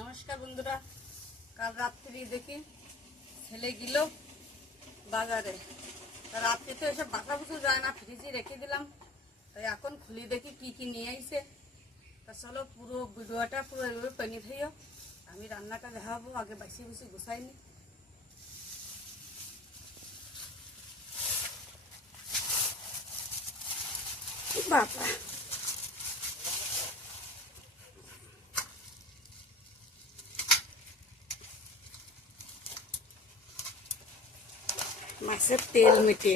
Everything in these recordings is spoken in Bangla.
নমস্কার বন্ধুরা, কাল রাত্রি দেখি ছেলে গেল বাজারে। রাত্রে তো এসব বাসা বুসু যায় না, ফ্রিজে রেখে দিলাম। তাই এখন খুলি দেখি কি কি নিয়ে আইছে। তা চলো পুরো ভিডিওটা পুরো এভাবে পেনি থাইও, আমি রান্নাটা দেখাবো। আগে বাসি বুসি গুছাইনি। বাবা মাছের তেল মেটে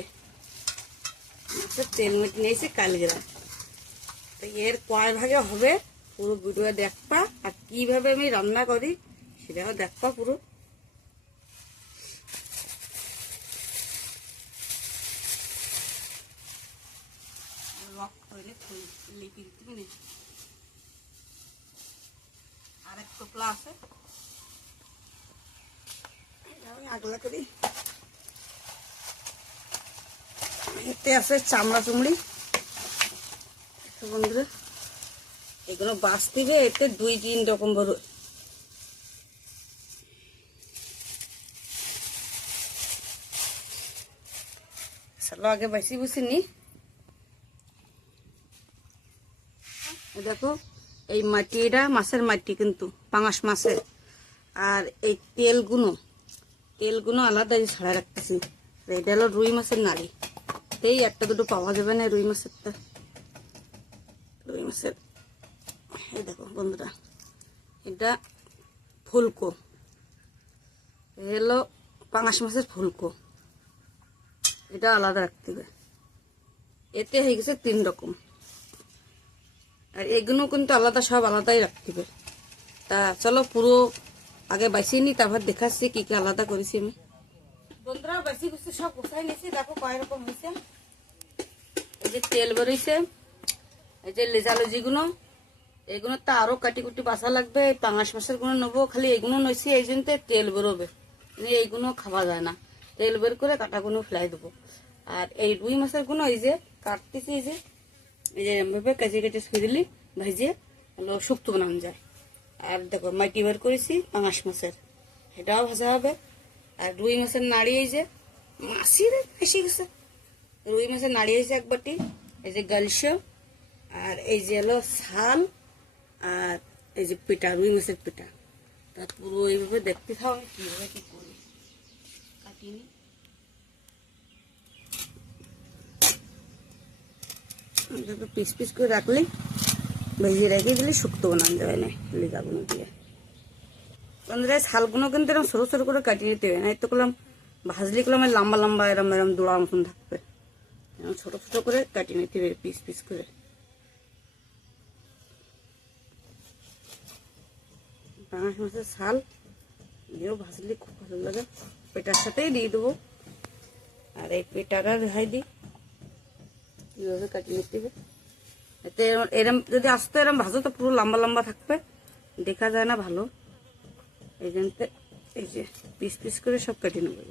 নিয়েছি কালগেরা। তো এর কয় ভাগে হবে পুরো ভিডিও দেখবা, আর কিভাবে আমি রান্না করি সেটাও দেখবা পুরো। আর এক টোপলা আছে, আগলা করি। এতে আছে চামড়া চুমড়ি বন্ধুরা, এগুলো বাস থেকে এতে 2-3 রকম বড়। চলো আগে বাসি বুসি নি। দেখো এই মাটিটা মাছের মাটি, কিন্তু পাঙাশ মাছের। আর এই তেলগুলো আলাদা ছাড়া রাখতেছি। এটা হলো রুই মাছের নাড়ি। এই একটা দুটো পাওয়া যাবে না রুই মাছেরটা। রুই মাছের এই দেখো বন্ধুরা, এটা ফুলকো, হলো পাঙাশ মাছের ফুলকো। এটা আলাদা রাখতে হবে। এতে হয়ে গেছে 3 রকম। আর এগুলো কিন্তু আলাদা, সব আলাদাই রাখতে হবে। তা চলো পুরো আগে বাছিয়ে নি, তারপর দেখাচ্ছি কি কি আলাদা করেছি আমি। বন্ধুরা বাছি গুছি সব গোছাই নিয়েছি। দেখো কয় রকম হয়েছে। এই যে তেল বেরোইছে, এই যে লেজালেজিগুলো, এগুলো তো আরো কাটি কুটি বাছা লাগবে। পাঙাশ মাছের গুলো নেবো, খালি এগুলো নইছি এই জন্য তেল বেরোবে। এইগুলো খাওয়া যায় না, তেল বের করে কাটাগুলো ফেলাই দেবো। আর এই রুই মাছের গুলো এই যে কাটতেছি, এই যে এভাবে কাজে কাজে শুয়ে দিলি ভাইজে হলো শুক্তো বানানো যায়। আর দেখো মাটি বের করেছি পাঙাশ মাছের, এটাও ভাজা হবে। আর রুই মাছের নাড়ি, এই যে মাছির এসে গেছে, রুই মাছের নাড়ি হয়েছে 1 বাটি। এই যে গালসো, আর এই যে হলো শাল, আর এই যে পিঠা, রুই মাছের পিঠা। তা পুরো এইভাবে দেখতে থাও আমি কিভাবে কি করি। কাটিনি পিস পিস করে রাখলে ভেজে রেখে দিলে শুক্তো বানানো যাবে না। লিকাগুলো দিয়ে বন্ধুরা শালগুলো কিন্তু এরকম ছোট ছোট করে কাটিয়ে নিতে হবে না। তো করলাম ভাজলি করলাম লম্বা লম্বা এরম এরম দোড়া মতন থাকবে। ছোট ছোট করে কাটিয়ে নিতে হবে পিস পিস করে। পাঙাশ মাছের শাল দিয়েও ভাজলে খুব ভালো লাগে। পেটার সাথেই দিয়ে দেবো। আর এই পেটাটা রেহাই দিই, এইভাবে কাটিয়ে নিতে হবে। এতে এরম যদি আস্তে এরম ভাজো তো পুরো লম্বা লম্বা থাকবে, দেখা যায় না ভালো। এই জন্য এই যে পিস পিস করে সব কাটিয়ে নেবো।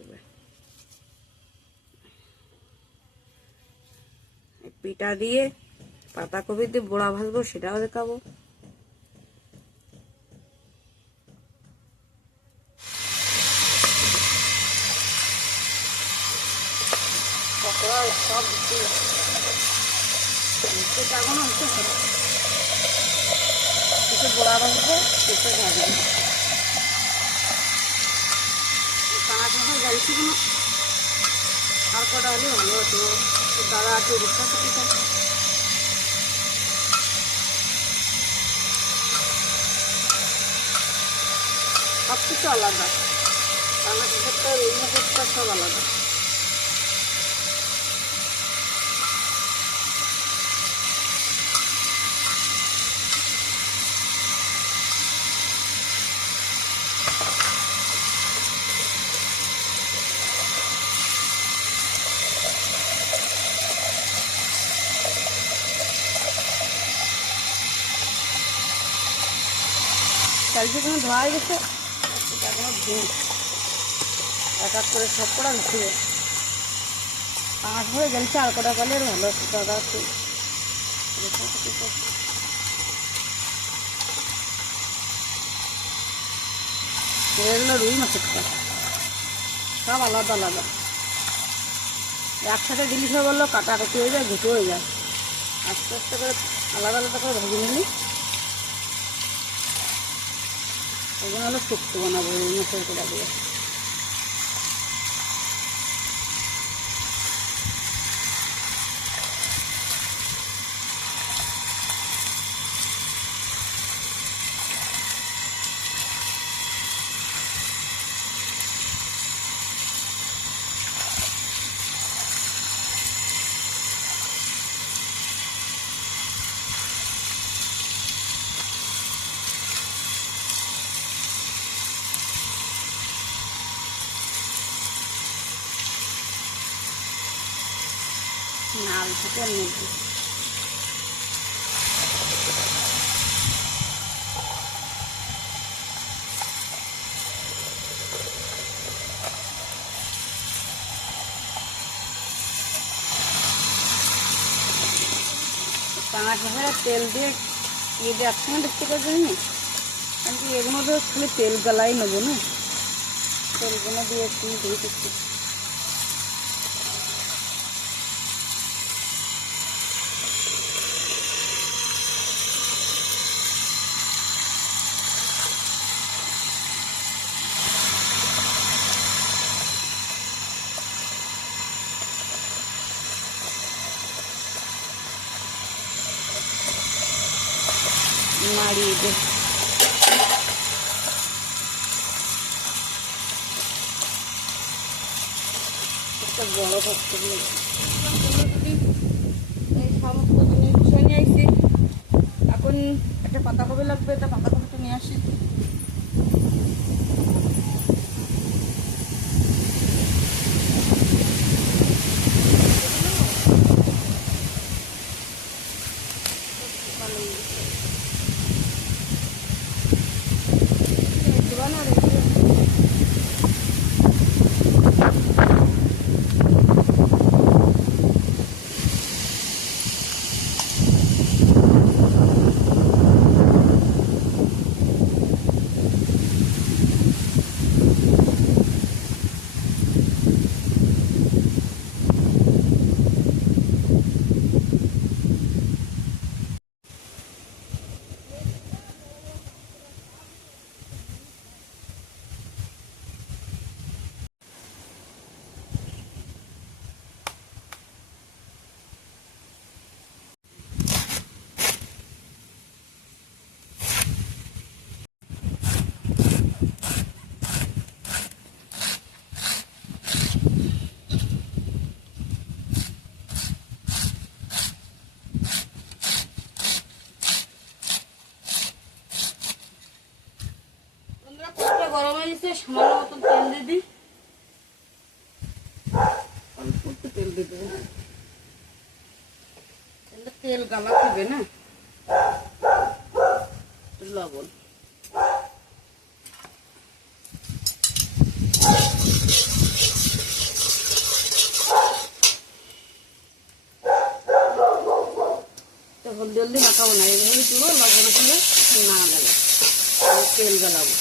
পিঠা দিয়ে পাতাকপি দিয়ে বড়া ভাজবো, সেটাও দেখাবো। সব পিঠাগুলো হচ্ছে কিছু বড়া ভাজবো, কিছু ভাজবো। পাঁচ মাসের গাড়িগুলো আর কটা হলে ভালো হতো। দাদা আছে রূপটা পিঠা, সব কিছু আলাদা। পাঙাশ মাছেরটা, রুই মাছেরটা সব আলাদা। চালটি কোনো ধোয়া হয়ে গেছে, এটা কোনো ধুয়ে এক এক করে সব কটা ধুয়ে পাঁচ হয়ে গেছে। আর কটা কালের ভালো দাদা এগুলো রুই মাছের কাজ, সব আলাদা আলাদা। একসাথে জিনিস হয়ে বললো কাটাকাটি হয়ে যায়, ঘুটে হয়ে যায়। আস্তে আস্তে করে আলাদা আলাদা করে ভেজে নিলি, ওগুলো হলো শুক্তো বানাবো রুই মাছের কটা দিয়ে। নাল চিকেন মধ্যে টানা খেয়ে তেল দিয়ে একসঙ্গে দেখতে পারবেন না, কারণ কি এর মধ্যে খালি তেল গালাই নেবো না, তেলগুলো দিয়ে একটু ধুয়ে দিচ্ছি। নাড়িয়ে দে, একটা বড় থাকতে এই সমস্ত জিনিস বিষয় নিয়ে আসছি। এখন একটা পাতাকপি লাগবে, একটা পাতাকপিটা নিয়ে আসি। গরম হয়ে গেছে, সামান্য মতন তেল দিয়ে দিই, অল্প একটু তেল দিয়ে দেবো, তেল গালা দিবে না, লবণ হলদি হলদি মাখাবো না, এইভাবে দিব লবণ দিয়ে না গেলে তেল গালাবো।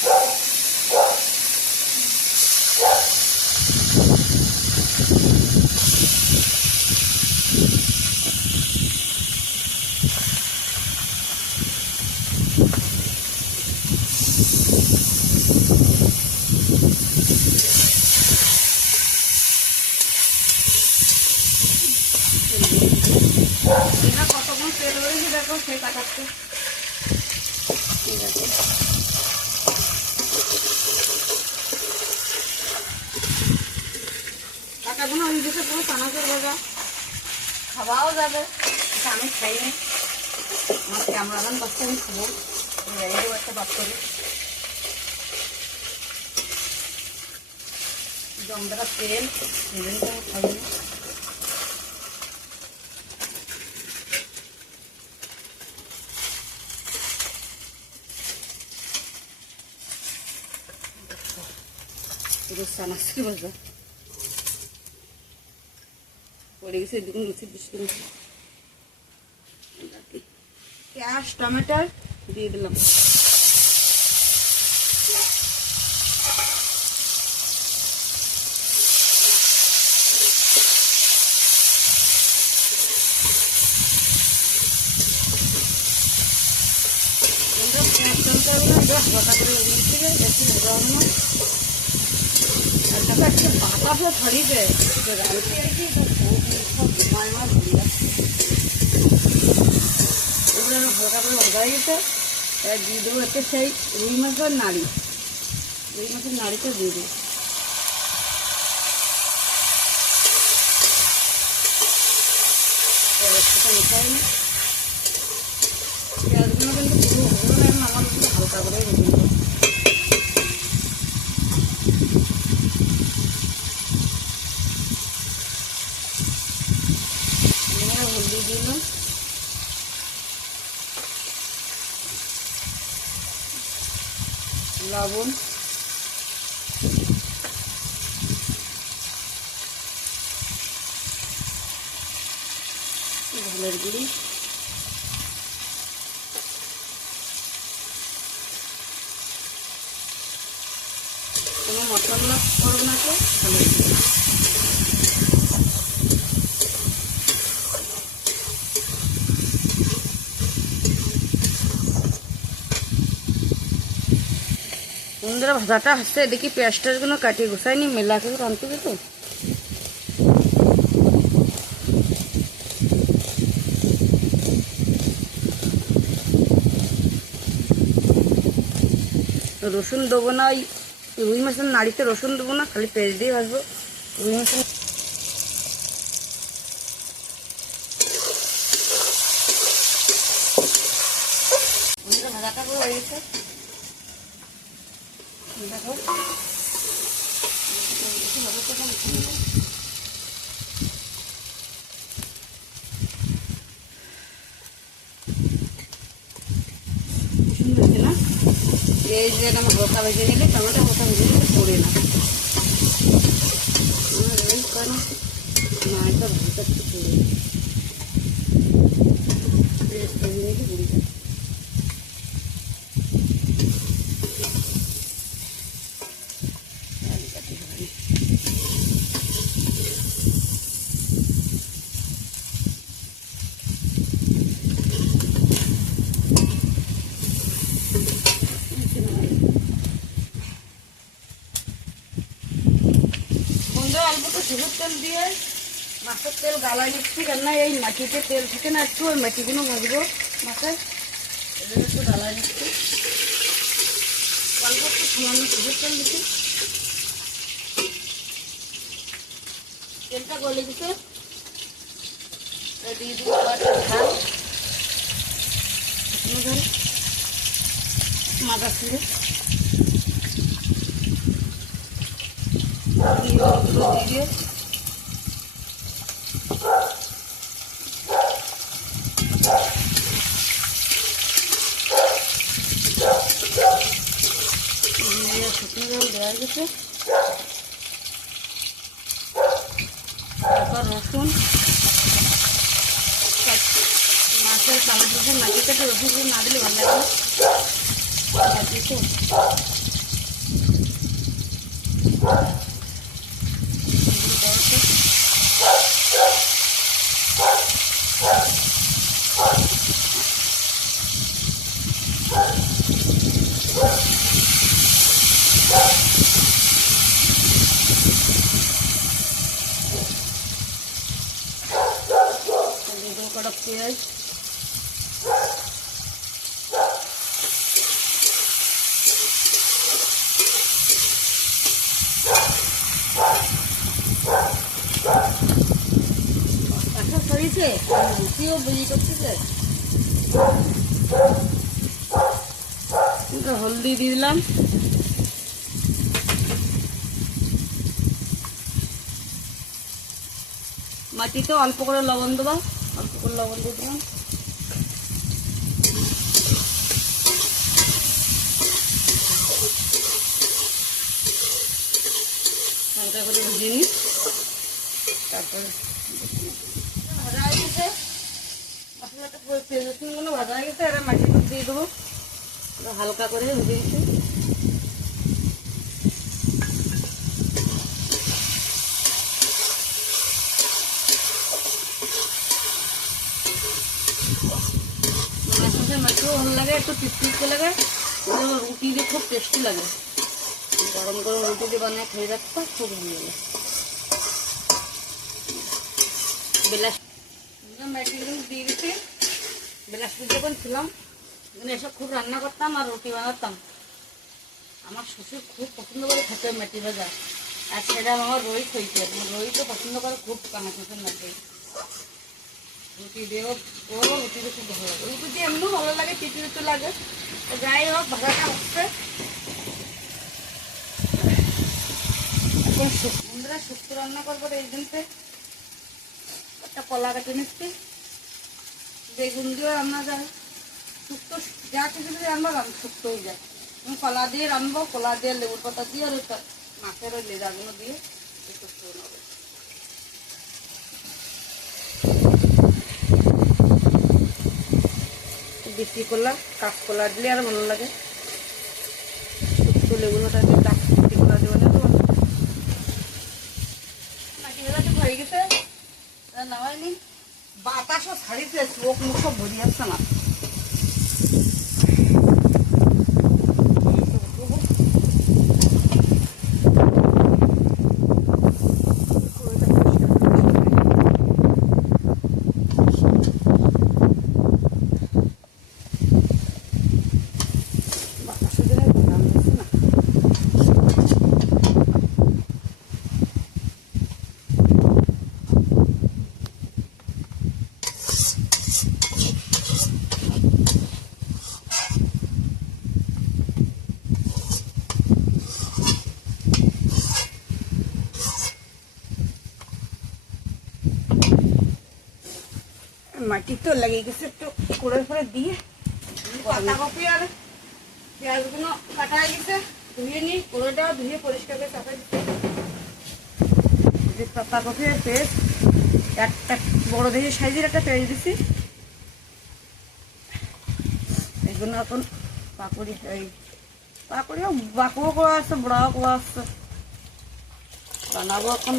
কতক্ষণ তেল হয়েছে দেখো, সেই কাটাচ্ছে। ঠিক আছে, কাটাগুলো ওই দিকে পুরো চানাচুর ভাজা, খাওয়াও যাবে, আমি খাইনি, আমার ক্যামেরাম্যান পাচ্ছে, আমি খাবো, এইরকম একটা বাদ করি। জমদারা তেল সেদিনটা আমি খাইনি। পুরো চানাচুর ভাজা পড়ে গেছে, দেখুন লুচি বৃষ্টি পেঁয়াজ টমেটো দিয়ে দিলাম, কথা করে দিচ্ছি বেশি ভাজা হবে না। আর তারপর একটা বাতাসও ছড়িয়েছে রাঁধতে আর কি সব মায় মাছ ধরে যাচ্ছে। এগুলো হালকা করে ভাজা হয়ে গেছে। এবার দিয়ে দেবো এতে সেই রুই মাছের নাড়ি, রুই মাছের নাড়িটা দিয়ে দেবো। মিশাই না পেঁয়াজগুলো কিন্তু পুরো হলো না, এখন আমার কিন্তু হালকা করে ভেজে নেব। হলদি দিলাম, লবণ, ঝালের গুঁড়ি, কোনো মশলা করবো না তো ঝালের গুঁড়ি। বন্ধুরা ভাজাটা হচ্ছে, দেখি পেঁয়াজ টেয়াজগুলো কাটিয়ে গোছাইনি, মেলা করে রাঁধতে হবে তো। রসুন দেবো না, ওই রুই মাছের নাড়িতে রসুন দেবো না, খালি পেঁয়াজ দিয়ে ভাজবো। রুই মাছের ভাজাটা পুরো হয়ে গেছে। দেখো সুন্দর হচ্ছে না? এই যে হালকা ভেজে নিলে টমেটো হালকা ভেজে নিলে পড়ে না। না এটা ভাজটা একটু পড়ে ভেজে নিলে পড়ে যায়। অল্প তো সরষের তেল দিয়ে মাছের তেল গালাই নিচ্ছি, কেননা এই মাটিতে তেল থাকে না, একটু ওই মাটিগুলো ভাজবো মাছের, এদের একটু গালাই নিচ্ছি। অল্প একটু সামান্য সরষের তেল দিচ্ছি, তেলটা গলে দিতে দিয়ে দেবো ঝাল, ঝাল মাথা ছিঁড়ে দিয়ে শুকনো জল দেওয়া গেছে। তারপর রসুন, মাছের টমেটো মাটিতে রসুন না দিলে ভালো লাগে না। কড়া পেঁয়াজ, ছড়িয়েছে রুটিও বেরিয়ে করতেছে। হলদি দিয়ে দিলাম, মাটিতে অল্প করে লবণ দেবো, অল্প করে লবণ দিয়ে দিলাম। হালকা করে ভেজে নিই, তারপরে ভাজা হয়ে গেছে মশলাটা, পেঁয়াজ রসুনগুলো ভাজা হয়ে গেছে, এরা মাটি দিয়ে দেবো, হালকা করে ভেজে দিচ্ছি। মাটিও ভালো লাগে, একটু পিচপিচতে লাগে, রুটি দিয়ে খুব টেস্টি লাগে, গরম গরম রুটি দিয়ে বানিয়ে খেয়ে রাখতে খুব ভালো লাগে। বেলাস দিয়ে দিতে বেলাস পুজো করে ছিলাম, এসব খুব রান্না করতাম আর রুটি বানাতাম। আমার শ্বশুর খুব পছন্দ করে খেতে মেটি ভাজা, আর সেটা আমার রোহিত হয়েছে, রোহিত তো পছন্দ করে খুব কানা খেতে মেটে রুটি দিয়েও, ও রুটি দিয়ে খুব ভালো লাগে, রুটি দিয়ে এমনিও ভালো লাগে, পিঠে পিঠে লাগে। যাই হোক ভাজাটা হচ্ছে, এখন বন্ধুরা শুক্তো রান্না করবো। এই দিনতে একটা কলা কেটে নিচ্ছি, বেগুন দিয়ে রান্না যায়, শুক্তো যা কিছু দিয়ে রান্না শুক্তো হয়ে যায়। কলা দিয়ে রানবো, কলা দিয়ে লেবুর পাতা দিয়ে আর মাছের ওই লেজাগুলো দিয়ে শুক্তো বানাবো। বিচি কলা, কাঁচ কলা দিলে আর ভালো লাগে, শুক্তো লেবুটা দিয়ে বিচি কলা দিয়ে বানাবো। মাটি ভেজা হয়ে গেছে, নামাইনি, বাতাসও ছাড়িতে, চোখ মুখ সব ভরি আসছে না। মাটি তো লেগে গেছে, একটু করে করে দিয়ে পাতাকপি আর পেঁয়াজগুলো কাটা হয়ে গেছে, ধুয়ে নিই, কোড়োটাও ধুয়ে পরিষ্কার করে চাপা দিতে। পাতাকপি আর পেস্ট একটা বড় দেখে সাইজের একটা পেঁয়াজ দিছি, এগুলো এখন পাকুড়ি, এই পাকুড়িও বাঁকুও করা আছে, বড়াও করা আছে, বানাবো এখন।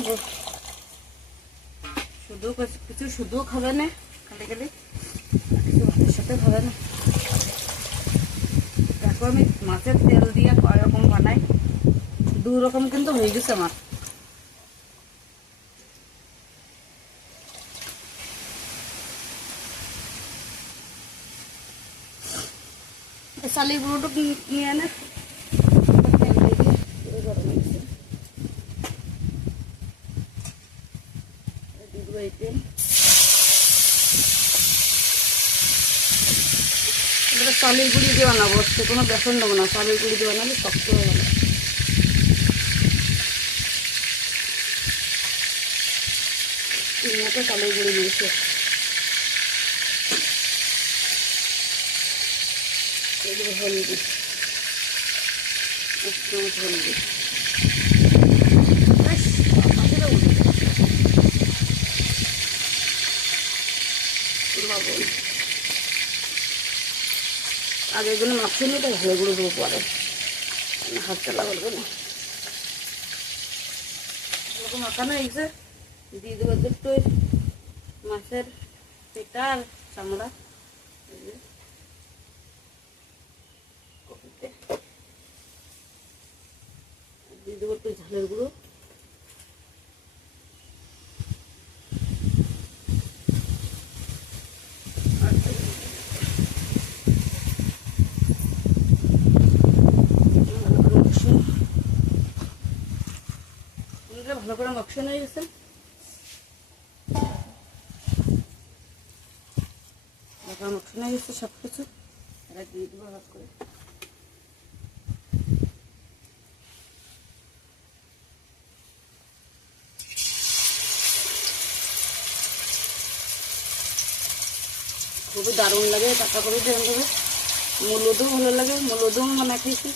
শুধু কিছু শুধু খাবে না, খালি খালি কিছু ভাতের সাথে খাবে না। দেখো আমি মাছের তেল দিয়ে কয় রকম বানাই, দু রকম কিন্তু হয়ে গেছে আমার। চালের গুঁড়োটা নিয়ে আনে, চালের গুঁড়ি দিয়ে বানাবো, সে কোনো বেসন দেবো না, চালের গুঁড়ি দিয়ে বানালে শক্ত হয়ে গেল। মতো চালের গুঁড়ি নিয়েছে, এগুলো হলদি, একটু হলদি, লবণ। আগে এগুলো মাখিয়ে নিয়ে ভালো গুঁড়ো দেবো, পরে হাতটা লাগাবো না। এরকম মাখানো হয়ে গেছে, দিয়ে দেবো একটু মাছের পেটা আর চামড়া, দিয়ে দেবো একটু ঝালের গুঁড়ো, ভালো করে মাখানো হয়ে গেছে। মাখানো হয়ে গেছে সব কিছু, এটা দিয়ে দেবো ভালো করে। খুবই দারুণ লাগে, টাকা করে দেবে। মূলদও ভালো লাগে, মূলদও বানা খেয়েছি।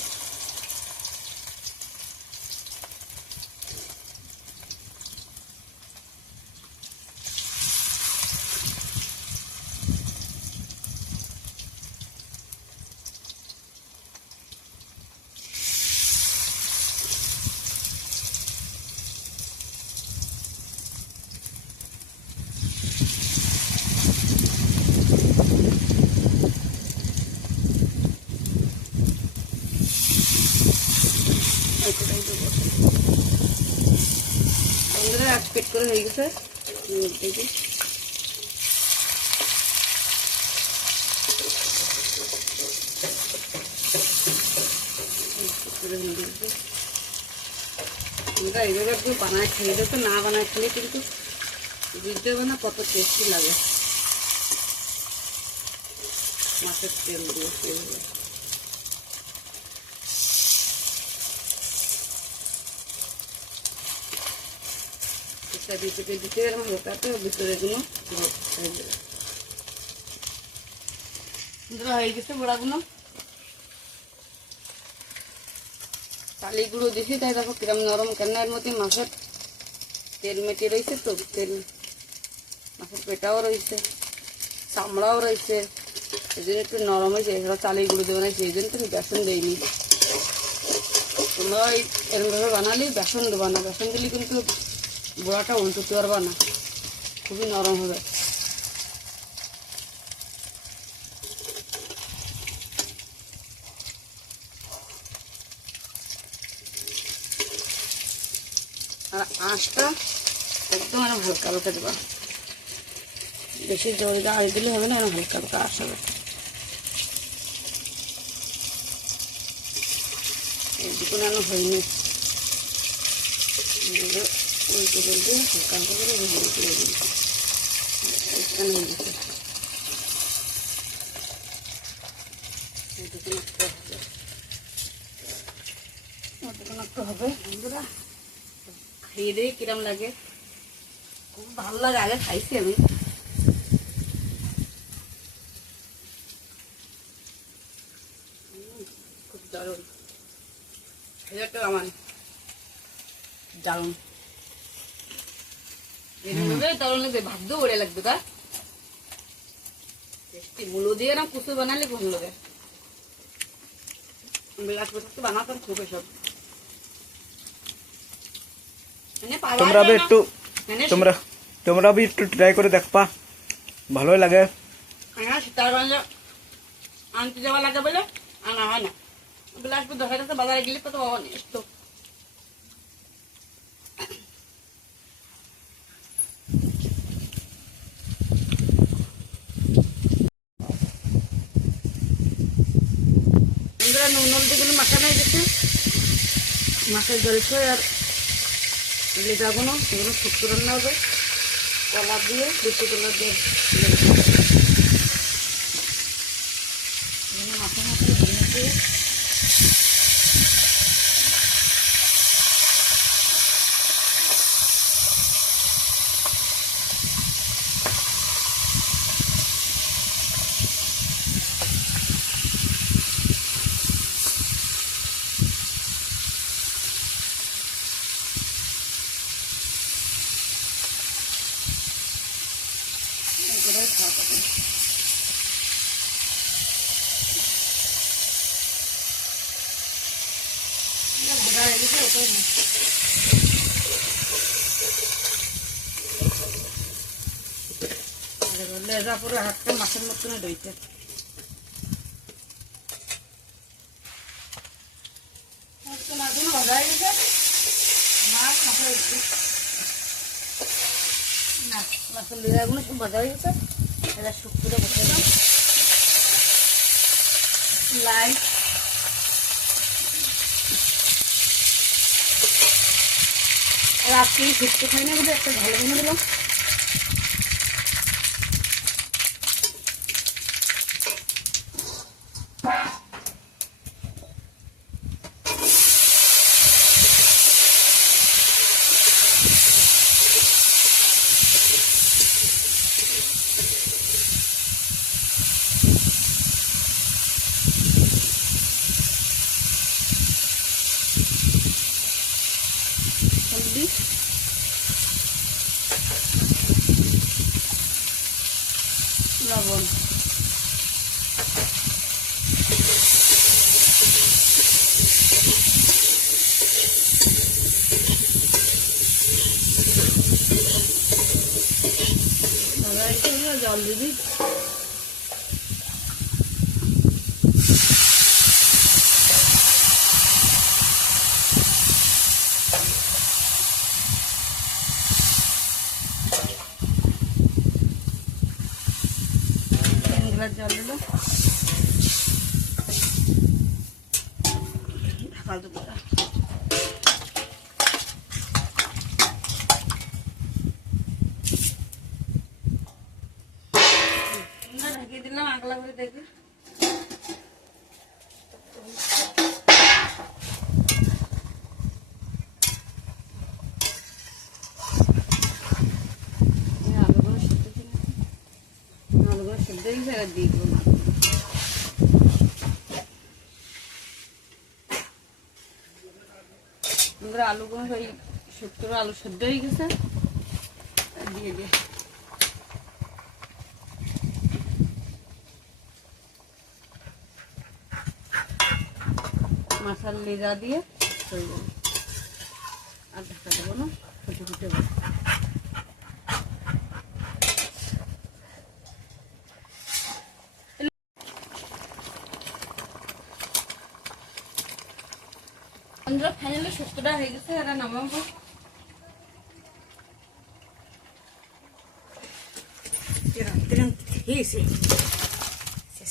এতটাই দেবো। বন্ধুরা এক প্লেট করে হয়ে গেছে, দেখি আমরা এইভাবে একটু বানায় খেয়ে তো না বানায় খেলে কিন্তু বুঝতে হবে না কত টেস্টি লাগে মাছের তেল দিয়ে। ভিতরে দিতে গেলাম ওটাতে ভিতরে গুলো হয়ে গেছে বড়াগুলো। চালি গুঁড়ো দিছি তাই দেখো কিরম নরম, কেন এর মধ্যে মাছের তেল মেটে রয়েছে, তো তেল মাছের পেটাও রয়েছে, চামড়াও রয়েছে, এই জন্য একটু নরম হয়েছে। এছাড়া চালি গুঁড়ো দেবো না, সেই জন্য তুমি বেসন দেয়নি। তোমরা এরকমভাবে বানালে বেসন দেবো না, বেসন দিলে কিন্তু বড়াটা উল্টোতে পারবা না, খুবই নরম হবে। আর আঁচটা একদম এরকম হালকা হালকা দেবা, বেশি জোরে আঁচ দিলে হবে না, এরকম হালকা হালকা আঁচ হবে। এইটুকু এখনো হয়নি, উল্টে বলতে হালকা হালকা করে ভেজে দিতে হবে। এখানে হয়ে গেছে, এইটুকু একটু হবে। বন্ধুরা খেয়ে দিয়ে কিরম লাগে, খুব ভালো লাগে, আগে খাইছি আমি। খুব দারুণ খেয়েটা আমার দারুণ, দারুণ লাগবে, ভাবতেও বড়িয়া লাগবে। তা টেস্টি মূলো দিয়ে না কুচু বানালে ভালো লাগে। বিলাস তো বানাতাম খুব এসব। তোমরা भी একটু ট্রাই করে দেখবা, ভালোই লাগে। সীতারগঞ্জ আনতে যাওয়া লাগে বলে আনা হয় না, বিলাসপুর দেখা যাচ্ছে বাজারে গেলে কত অনেক। নুন দিগুলো মাখানো হয়ে গেছে, মাছের ধরেছে আর লেজাগুলো সেগুলো শুক্তো রান্না হবে কলা দিয়ে, বেশি কলা দিয়ে মাছের মাথায় ভেঙে দিয়ে খাওয়া পাবেন। লেজা পুরো হাতটা মাছের মতন রয়েছে। মাছের লেজাগুলো খুব ভাজা হয়ে গেছে, এটা শুক্তোটা বসে দিলাম। লাই রাত্রি শুক্তো খাই না বলে একটা ভালো ভেঙে দিলাম। লবণ জল দিবি, জল দিল, ঢাকা দেবো। ঢেকে দিলাম আগলা করে দেখে। আলুগুলো সেদ্ধ হয়ে গেছে, আর দিয়ে দেবো। আলুগুলো ওই সত্তর আলু সেদ্ধ হয়ে গেছে, দিয়ে দিয়ে মাছার লেজা দিয়ে হয়ে যাবে। আর ঢাকা দেবো না, ফুটে ফুটে ফাইনালি সুস্থটা হয়ে গেছে। এটা নামাবো।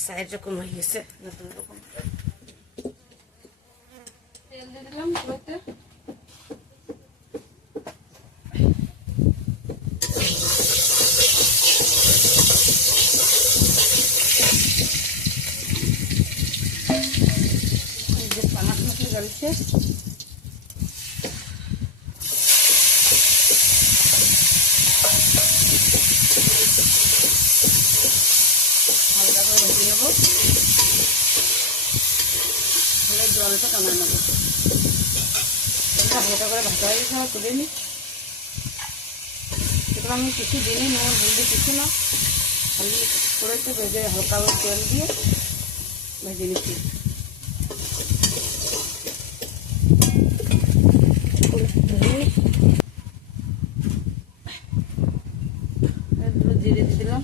সাইড রকম হয়ে গেছে, নতুন রকম। তেল দিয়ে দিলাম কড়াইতে। পানাস মশলা জ্বলছে, হালকা করে ভেজে নেবো, জলটা কমায় নেবো। হালকা করে ভাজা হয়ে গেছে, আমার তুলে নিই। সেগুলো আমি কিছু দিনই নুন হলদি কিছু না, খালি করে একটু ভেজে হালকা করে তেল দিয়ে ভেজে নিচ্ছি। জিরে দিয়ে দিলাম,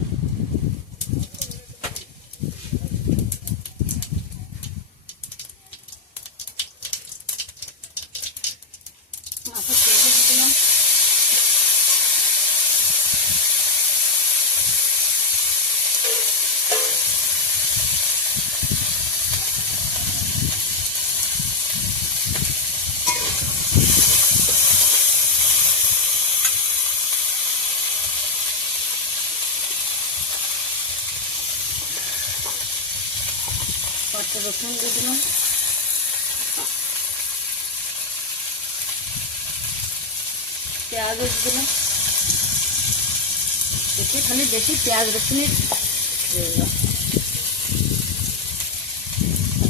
মাছের তেল দিয়ে দিলাম, পাঁচটা রসুন দিয়ে দিলাম, পেঁয়াজও দিয়ে দিলাম। এতে খালি বেশি পেঁয়াজ রসুনের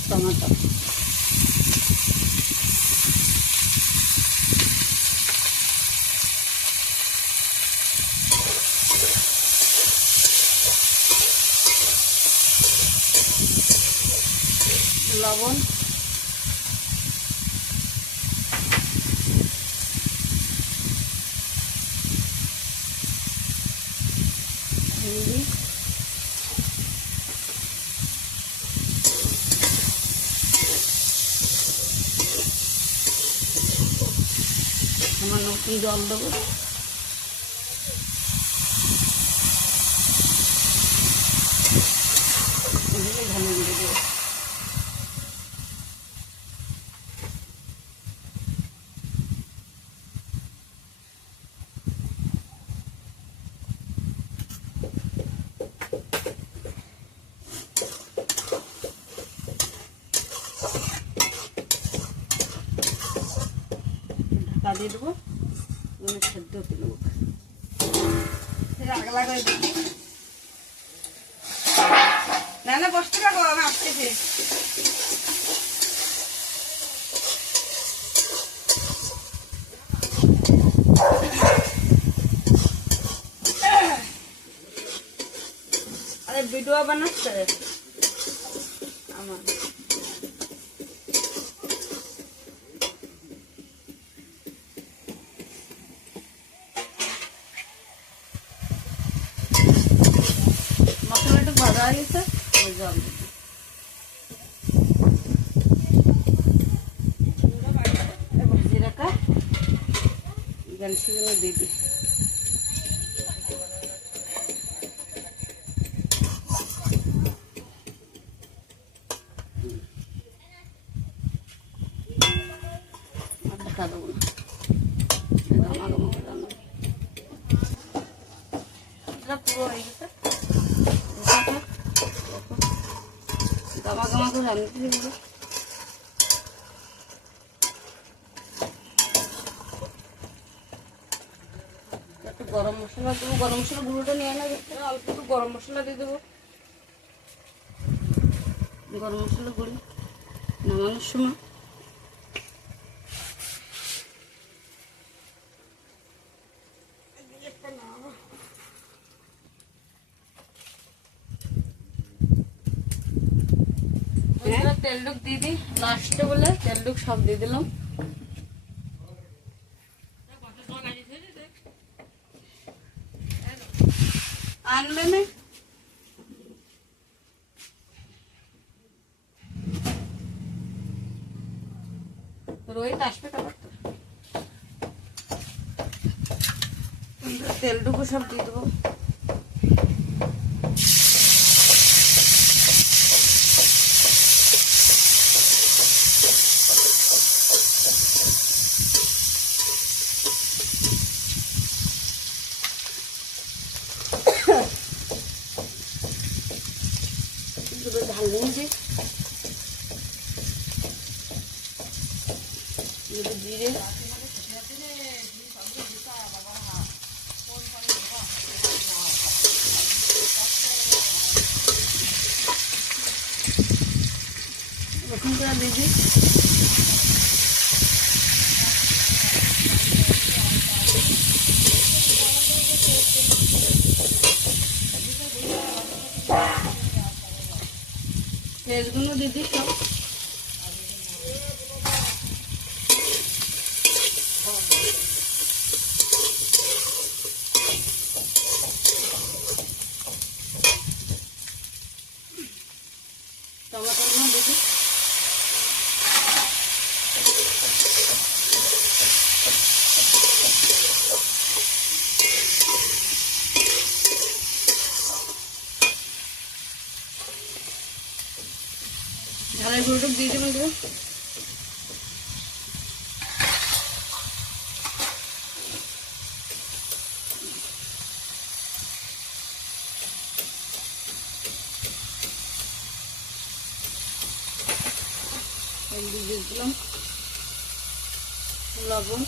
টমেটো লবণ, হলদি, সামান্য একটু জল দেবো, ধনে দিয়ে দেবো। ঢাকা দিয়ে দেবো, সেদ্ধ হতে দেবো। আগলা করে দিচ্ছি, না না বসতে পারবো, আমি আসতেছি। আরে ভিডিও বানাচ্ছে আমার। মশলাটা ভাজা হয়ে গেছে, জল ভেজে রাখা গালসিগুলো দিয়ে দিই। ঢাকা দেবো না, এটা পুরো হয়ে গেছে। গামা গামা করে রাঁধতে দিবো। একটু গরম মশলা দেবো, গরম মশলা গুঁড়োটা নিয়ে না, অল্প একটু গরম মশলা দিয়ে দেবো। গরম মশলা গুঁড়ো নামানোর সময় তেল ডুক দিয়ে দিই লাস্টে বলে, তেল ডুক সব দিয়ে দিলাম। আনবে না রোহিত আসবে খাবার তো, তেল ডুকু সব দিয়ে দেবো। ঢাল দিয়ে জিরে, রসুন করে দিয়ে দিই। পেঁয়াজগুলো দিয়ে দিই সব। টমেটোগুলো দিয়ে দিই। ঝালের গুঁড়োটা দিয়ে দেবেন দেবো। দিয়ে দিলাম লবণ,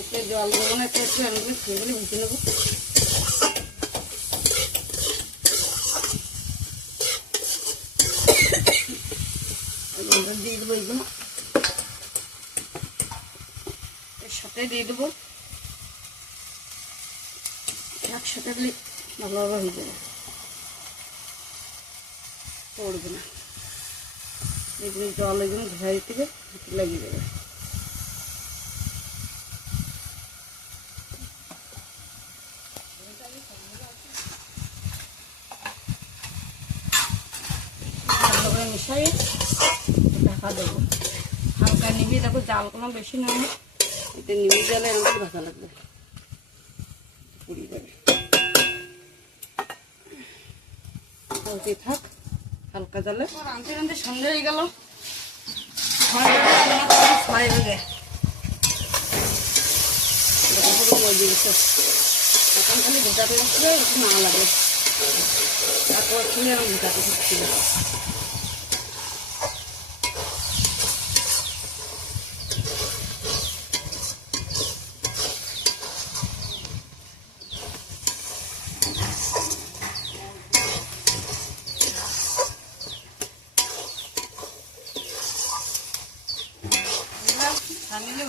একটু জল দেবো না, একটু আমি সেগুলি ভেজে নেবো। দিয়ে দেবো এগুলো, এর সাথে দিয়ে দেবো একসাথে দিলে ভালোভাবে হয়ে যাবে, পড়বে না। এগুলো জল এগুলো ঘাই থেকে লেগে যাবে। ভালোভাবে মিশিয়ে ঢাকা দেবো। হালকা নিবি, দেখো জাল কোনো বেশি নয়, এতে নিবি জালে আমাদের ভাজা লাগবে, পুড়িয়ে যাবে। বলতে থাক হালকা জালে। রাঁধতে রাঁধতে সন্ধ্যে হয়ে গেল, 6 বেজে এখন খালি ভেজাতে হচ্ছে, একটু না লাগে, তারপর খুলে আমি ভেজাতে থাকছিল।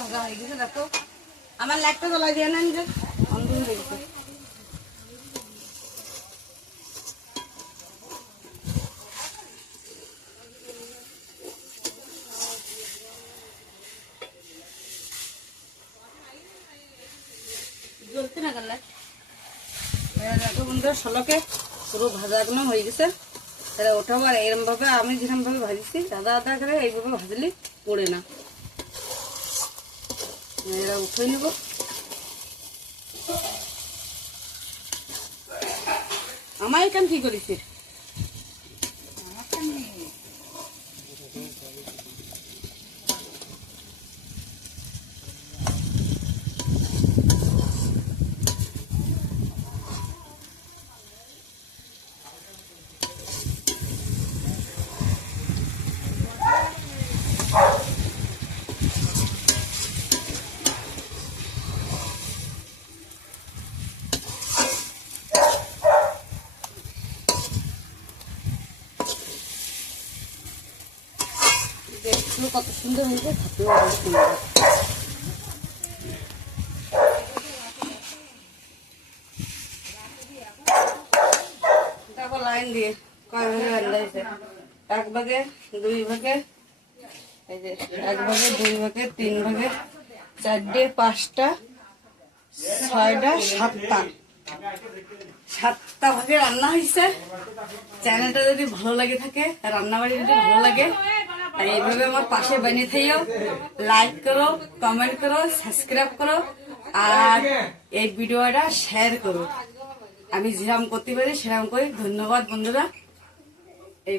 ভাজা হয়ে গেছে, দেখো আমার লাইটটা জ্বলাই দিয়ে নেন যে অন্ধকার হয়ে গেছে। জ্বলতে না গেল দেখো বন্ধুরা, শোলাকে পুরো ভাজা একদম হয়ে গেছে। তাহলে ওটাও আর এরম ভাবে আমি যেরকম ভাবে ভাজছি আদা আদা করে এইভাবে ভাজলে পড়ে না। এরা উঠে নেব। আমার এখান কি করেছে দেখলো কত সুন্দর হয়েছে, খেতেও অনেক সুন্দর। দেখো লাইন দিয়ে কয় ভাগে রান্না হয়েছে, 1 ভাগে 2 ভাগে, এই যে 1 ভাগে 2 ভাগে 3 ভাগে 4টে 5টা 6টা 7টা ভাগে রান্না হয়েছে। চ্যানেলটা যদি ভালো লাগে থাকে, রান্নাবাড়ি যদি ভালো লাগে, আর এইভাবে আমার পাশে বানিয়ে থাইও, লাইক করো, কমেন্ট করো, সাবস্ক্রাইব করো, আর এই ভিডিওটা শেয়ার করো। আমি যেরকম করতে পারি সেরকম করি। ধন্যবাদ বন্ধুরা। এই